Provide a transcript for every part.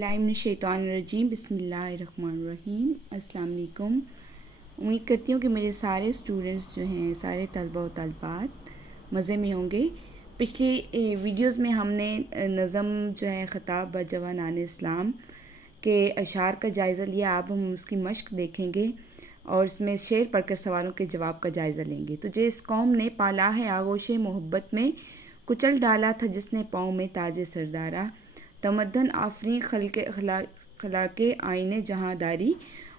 बिस्मिल्लाहिर्रहमानिर्रहीम बिस्मिल्लाहिर्रहमानिर्रहीम। अस्सलाम वालेकुम। उम्मीद करती हूँ कि मेरे सारे स्टूडेंट्स जो हैं, सारे तलबा व तलबात मज़े में होंगे। पिछली वीडियोस में हमने नज़म जो है ख़ताब ब जवानान इस्लाम के अशार का जायज़ा लिया। अब हम उसकी मश्क देखेंगे और इसमें शेर पढ़कर सवालों के जवाब का जायज़ा लेंगे। तो जिस कौम ने पाला है आगोश मोहब्बत में, कुचल डाला था जिसने पाँव में ताज सरदारा। तमद्दन आफरी खला के आईने जहाँदारी,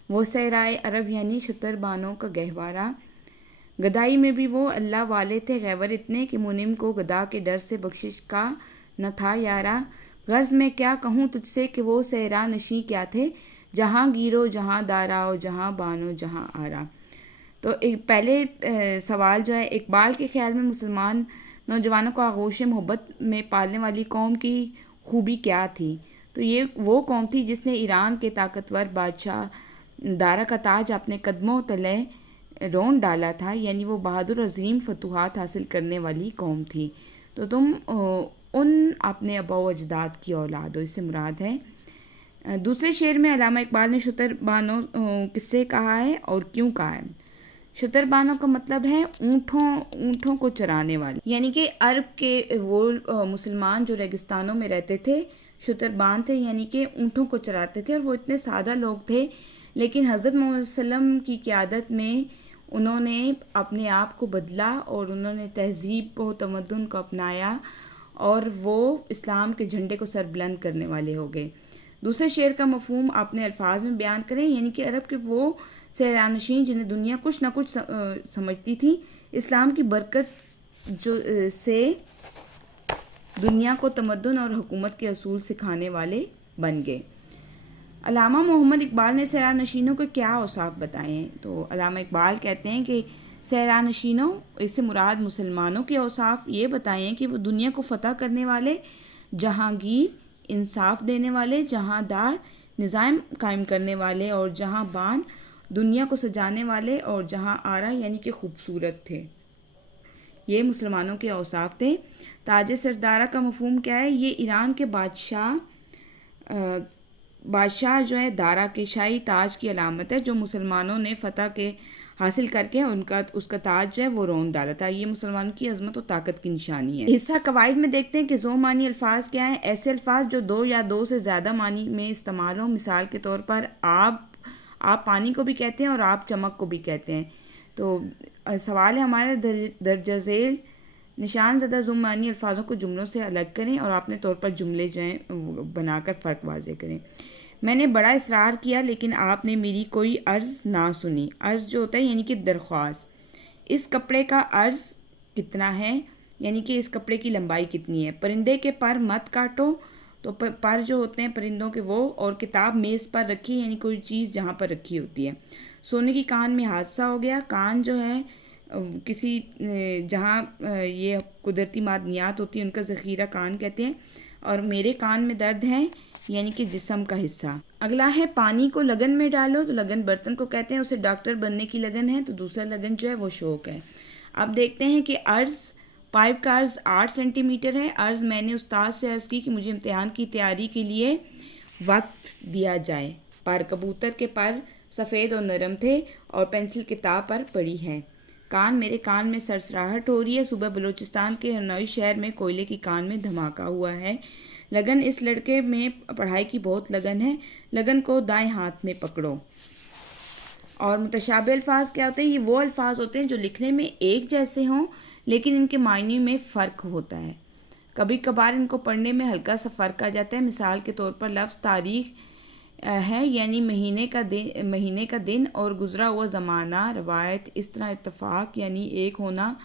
वो सहराए अरब यानी शतरबानों का गहवारा। गदाई में भी वो अल्लाह वाले थे गैवर इतने कि मुनिम को गदा के डर से बख्शिश का न था यारा। गर्ज में क्या कहूँ तुझसे कि वो सहरा नशी क्या थे, जहाँ गिरो जहाँ दारा और जहाँ बानो जहाँ आरा। तो एक पहले सवाल जो है, इकबाल के ख्याल में मुसलमान नौजवानों को आगोश मोहब्बत में पालने वाली कौम की खूबी क्या थी। तो ये वो कौम थी जिसने ईरान के ताकतवर बादशाह दारा का ताज अपने कदमों तले रोन डाला था, यानी वो बहादुर अजीम फतूहात हासिल करने वाली कौम थी। तो तुम उन अपने अबा अजदाद की औलाद हो, इससे मुराद है। दूसरे शेर में अल्लामा इकबाल ने शतरबानो किससे कहा है और क्यों कहा है। शतरबानों का मतलब है ऊँटों को चराने वाले, यानी कि अरब के वो मुसलमान जो रेगिस्तानों में रहते थे शतरबान थे, यानी कि ऊँटों को चराते थे। और वो इतने सादा लोग थे, लेकिन हज़रत मोहम्मद सल्लम की क़यादत में उन्होंने अपने आप को बदला और उन्होंने तहज़ीब व तमद्दुन को अपनाया और वो इस्लाम के झंडे को सरबुलंद करने वाले हो गए। दूसरे शेर का मफहूम अपने अल्फाज में बयान करें, यानी कि अरब के वो सहरानशीन जिन्हें दुनिया कुछ ना कुछ समझती थी, इस्लाम की बरकत से दुनिया को तमद्दुन और हुकूमत के असूल सिखाने वाले बन गए। अल्लामा मोहम्मद इकबाल ने सहरानशीनों को क्या औसाफ बताए हैं। तो अल्लामा इकबाल कहते हैं कि सहरानशीनों, इससे मुराद मुसलमानों के औसाफ ये बताए हैं कि वो दुनिया को फ़तह करने वाले, जहांगीर इंसाफ देने वाले, जहांदार निज़ाम कायम करने वाले, और जहां बान दुनिया को सजाने वाले, और जहां आरा यानी कि खूबसूरत थे। ये मुसलमानों के औसाफ थे। ताज सरदारा का मफहूम क्या है। ये ईरान के बादशाह जो है दारा के शाही ताज की अलामत है, जो मुसलमानों ने फ़तह के हासिल करके उसका ताज जो है वो रोन डाला था। ये मुसलमानों की अज़मत और ताकत की निशानी है। हिस्सा कवायद में देखते हैं कि ज़ो मानी अल्फाज क्या हैं। ऐसे अल्फाज जो दो या दो से ज़्यादा मानी में इस्तेमाल हो। मिसाल के तौर पर आप पानी को भी कहते हैं और आप चमक को भी कहते हैं। तो सवाल है हमारे, दर्जज़ेल निशान ज़दा ज़ो मानी अल्फाजों को जुमलों से अलग करें और अपने तौर पर जुमले जो हैं बनाकर फ़र्क वाज़े करें। मैंने बड़ा इसरार किया लेकिन आपने मेरी कोई अर्ज़ ना सुनी। अर्ज़ जो होता है यानी कि दरख्वास्त। इस कपड़े का अर्ज़ कितना है, यानी कि इस कपड़े की लंबाई कितनी है। परिंदे के पर मत काटो, तो पर जो होते हैं परिंदों के वो, और किताब मेज़ पर रखी, यानी कोई चीज़ जहाँ पर रखी होती है। सोने की कान में हादसा हो गया। कान जो है किसी जहाँ ये कुदरती मादनियात होती है उनका ज़ख़ीरा कान कहते हैं। और मेरे कान में दर्द है, यानी कि जिस्म का हिस्सा। अगला है पानी को लगन में डालो। तो लगन बर्तन को कहते हैं, उसे डॉक्टर बनने की लगन है। तो दूसरा लगन जो है वो शौक है। अब देखते हैं कि अर्ज़, पाइप का अर्ज़ 8 सेंटीमीटर है। अर्ज़ मैंने उस्ताद से अर्ज़ की कि मुझे इम्तिहान की तैयारी के लिए वक्त दिया जाए। पर कबूतर के पर सफ़ेद और नरम थे और पेंसिल किताब पर पड़ी है। कान, मेरे कान में सरसराहट हो रही है। सुबह बलूचिस्तान के हरनोई शहर में कोयले की कान में धमाका हुआ है। लगन, इस लड़के में पढ़ाई की बहुत लगन है। लगन को दाएं हाथ में पकड़ो। और मुतशाबिह अल्फाज क्या होते हैं। ये वो अल्फाज होते हैं जो लिखने में एक जैसे हों लेकिन इनके मायने में फ़र्क होता है। कभी कभार इनको पढ़ने में हल्का सा फ़र्क आ जाता है। मिसाल के तौर पर लफ्ज़ तारीख़ है, यानी महीने का दिन, और गुज़रा हुआ ज़माना, रवायत, इस तरह इत्तफ़ाक़ यानी एक होना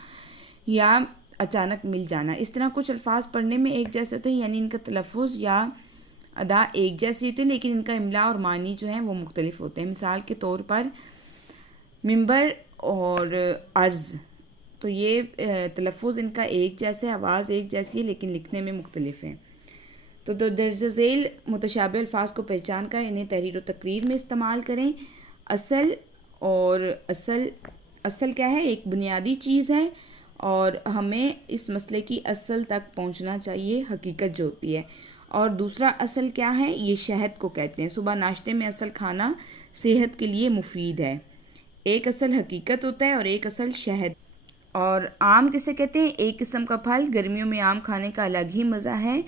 या अचानक मिल जाना। इस तरह कुछ अल्फाज पढ़ने में एक जैसे होते हैं, यानी इनका तलफ़ुज़ या अदा एक जैसी होती है, लेकिन इनका इमला और मानी जो है वो मुख्तलिफ होते हैं। मिसाल के तौर पर मिंबर और अर्ज़, तो ये तलफ़ुज़ इनका एक जैसे, आवाज़ एक जैसी है, लेकिन लिखने में मुख्तलिफ है। तो दर्जज़ेल मुतशाबिह अल्फाज को पहचान कर इन्हें तहरीर व तकरीर में इस्तेमाल करें। असल और असल क्या है, एक बुनियादी चीज़ है और हमें इस मसले की असल तक पहुंचना चाहिए, हकीकत जो होती है। اور دوسرا اصل کیا ہے؟ یہ شہد کو کہتے ہیں. صبح ناشتے میں اصل کھانا صحت کے لیے مفید ہے. ایک اصل حقیقت ہوتا ہے اور ایک اصل شہد. اور آم کسے کہتے ہیں؟ ایک قسم کا پھل. گرمیوں میں آم کھانے کا الگ ہی مزہ ہے.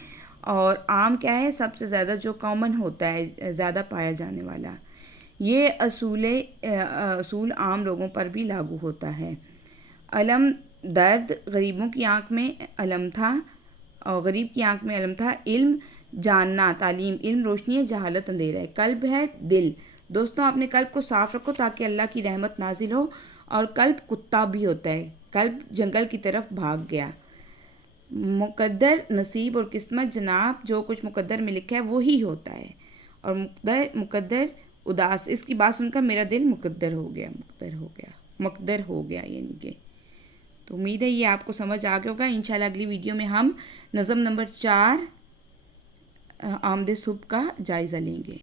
اور آم کیا ہے؟ سب سے زیادہ جو کامن ہوتا ہے، زیادہ پایا جانے والا. یہ اصول عام لوگوں پر بھی لاگو ہوتا ہے. علم درد، غریبوں کی آنکھ میں علم تھا، اور غریب کی آنکھ میں علم تھا. علم جاننا، تعلیم. علم روشنی ہے، جہالت اندھیرا ہے. قلب ہے دل. دوستوں اپنے قلب کو صاف رکھو تاکہ اللہ کی رحمت نازل ہو. اور قلب کتا بھی ہوتا ہے. قلب جنگل کی طرف بھاگ گیا. مقدر، نصیب اور قسمت جناب جو کچھ مقدر میں لکھا ہے وہی ہوتا ہے. اور مقدر اداس، اس کی بات سن کر میرا دل مقدر ہو گیا یعنی کہ. تو امید ہے یہ آپ کو سمجھ آ گیا ہوگا. انشاءاللہ اگلی ویڈیو میں ہم نظم نمبر 4 آمد صبح کا جائزہ لیں گے.